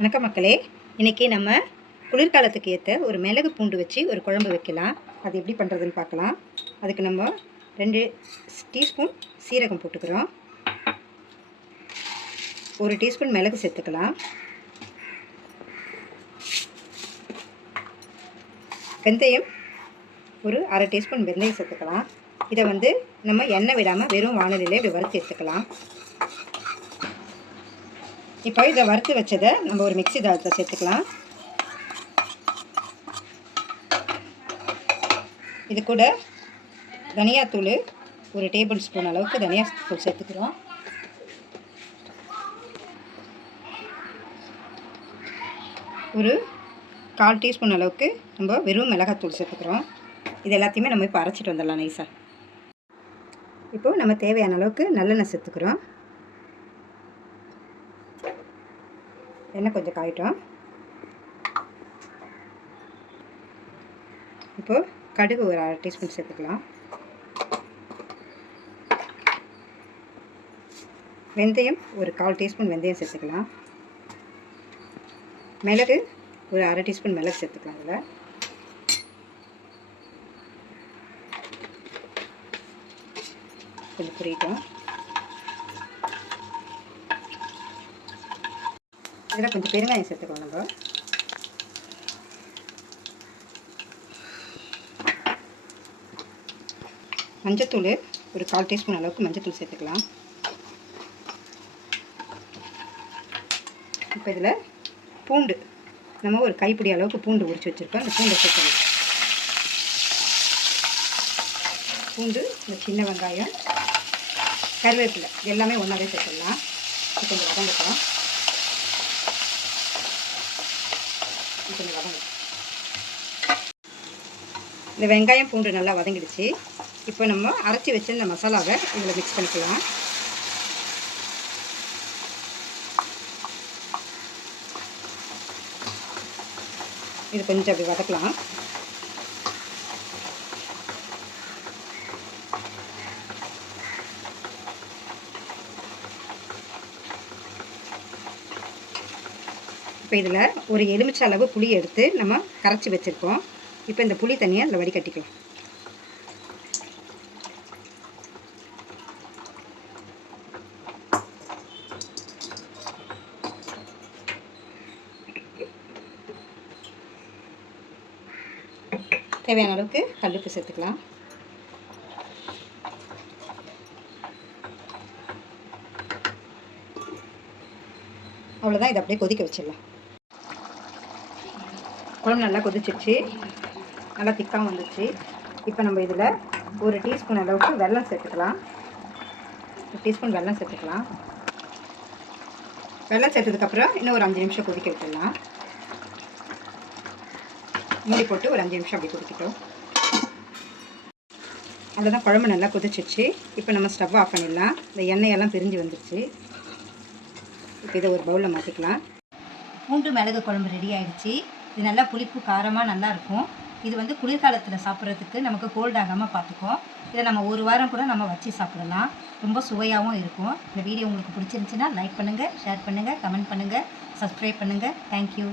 வணக்கம் மக்களே. இன்றைக்கி நம்ம குளிர்காலத்துக்கு ஏற்ற ஒரு மிளகு பூண்டு வச்சு ஒரு குழம்பு வைக்கலாம். அது எப்படி பண்ணுறதுன்னு பார்க்கலாம். அதுக்கு நம்ம ரெண்டு டீஸ்பூன் சீரகம் போட்டுக்கிறோம். ஒரு டீஸ்பூன் மிளகு சேர்த்துக்கலாம். வெந்தயம் ஒரு அரை டீஸ்பூன் வெந்தயம் சேர்த்துக்கலாம். இதை வந்து நம்ம எண்ணெய் விடாமல் வெறும் வானலியில் இப்படி வறுத்து எடுத்துக்கலாம். இப்போ இதை வறுத்து வச்சதை நம்ம ஒரு மிக்ஸி தாளத்தில் சேர்த்துக்கலாம். இது கூட தனியாத்தூள் ஒரு டேபிள் ஸ்பூன் அளவுக்கு தனியாத்தூள் சேர்த்துக்கிறோம். ஒரு கால் டீஸ்பூன் அளவுக்கு நம்ம வெறும் மிளகாத்தூள் சேர்த்துக்கிறோம். இது எல்லாத்தையுமே நம்ம இப்போ அரைச்சிட்டு வந்துடலாம் நைஸாக இப்போது நம்ம தேவையான அளவுக்கு நல்லெண்ணெய் சேர்த்துக்கிறோம். எண்ணெய் கொஞ்சம் காயிட்டோம். இப்போது கடுகு ஒரு அரை டீஸ்பூன் சேர்த்துக்கலாம். வெந்தயம் ஒரு கால் டீஸ்பூன் வெந்தயம் சேர்த்துக்கலாம். மிளகு ஒரு அரை டீஸ்பூன் மிளகு சேர்த்துக்கலாம் அதில் கொஞ்சம் புரியட்டும். இதில் கொஞ்சம் பெருங்காயம் சேர்த்துக்கலாம் நம்ம. மஞ்சத்தூள் ஒரு கால் டீஸ்பூன் அளவுக்கு மஞ்சத்தூள் சேர்த்துக்கலாம். இப்போ இதில் பூண்டு நம்ம ஒரு கைப்பிடி அளவுக்கு பூண்டு உரிச்சு வச்சுருக்கோம். அந்த பூண்டை சேர்த்துக்கலாம். பூண்டு இந்த சின்ன வெங்காயம் கருவேப்பிலை எல்லாமே ஒன்றாவே சேர்த்துடலாம் கொஞ்சம் வதங்கட்டும். கொஞ்சம் வதங்கும் இந்த வெங்காயம் பூண்டு நல்லா வதங்கிடுச்சு. இப்போ நம்ம அரைச்சி வச்சு இந்த மசாலாவை இதில் மிக்ஸ் பண்ணிக்கலாம். இது கொஞ்சம் அப்படி வதக்கலாம். இப்போ இதில் ஒரு எலுமிச்சை அளவு புளி எடுத்து நம்ம கரைச்சி வச்சுருக்கோம். இப்போ இந்த புளி தண்ணியை அதில் வடிகட்டிக்கலாம். தேவையான அளவுக்கு கல்லுப்பு சேர்த்துக்கலாம். அவ்வளோதான் இதை அப்படியே கொதிக்க வச்சிடலாம். குழம்பு நல்லா கொதிச்சிருச்சு. நல்லா திக்காகவும் வந்துச்சு இப்போ நம்ம இதில் ஒரு டீஸ்பூன் அளவுக்கு வெல்லம் சேர்த்துக்கலாம். ஒரு டீஸ்பூன் வெல்லம் சேர்த்துக்கலாம். வெல்லம் சேர்த்ததுக்கப்புறம் இன்னும் ஒரு அஞ்சு நிமிஷம் கொதிக்க விட்டுடலாம். மூடி போட்டு ஒரு அஞ்சு நிமிஷம் அப்படி கொதிக்கிட்டோம். அவ்வளோதான் குழம்பு நல்லா கொதிச்சிருச்சு. இப்போ நம்ம ஸ்டவ் ஆஃப் பண்ணிடலாம். இந்த எண்ணெயெல்லாம் பிரிஞ்சு வந்துருச்சு. இப்போ இதை ஒரு பவுலில் மாற்றிக்கலாம் பூண்டு மிளகு குழம்பு ரெடி ஆயிடுச்சு. இது நல்லா புளிப்பு காரமாக நல்லா இருக்கும். இது வந்து குளிர்காலத்தில் சாப்பிட்றதுக்கு நமக்கு கோல்ட் ஆகாமல் பார்த்துக்கும் இதை நம்ம ஒரு வாரம் கூட நம்ம வச்சு சாப்பிடலாம். ரொம்ப சுவையாகவும் இருக்கும். இந்த வீடியோ உங்களுக்கு பிடிச்சிருந்துச்சின்னா லைக் பண்ணுங்கள் ஷேர் பண்ணுங்கள் கமெண்ட் பண்ணுங்கள் சப்ஸ்கிரைப் பண்ணுங்கள் தேங்க்யூ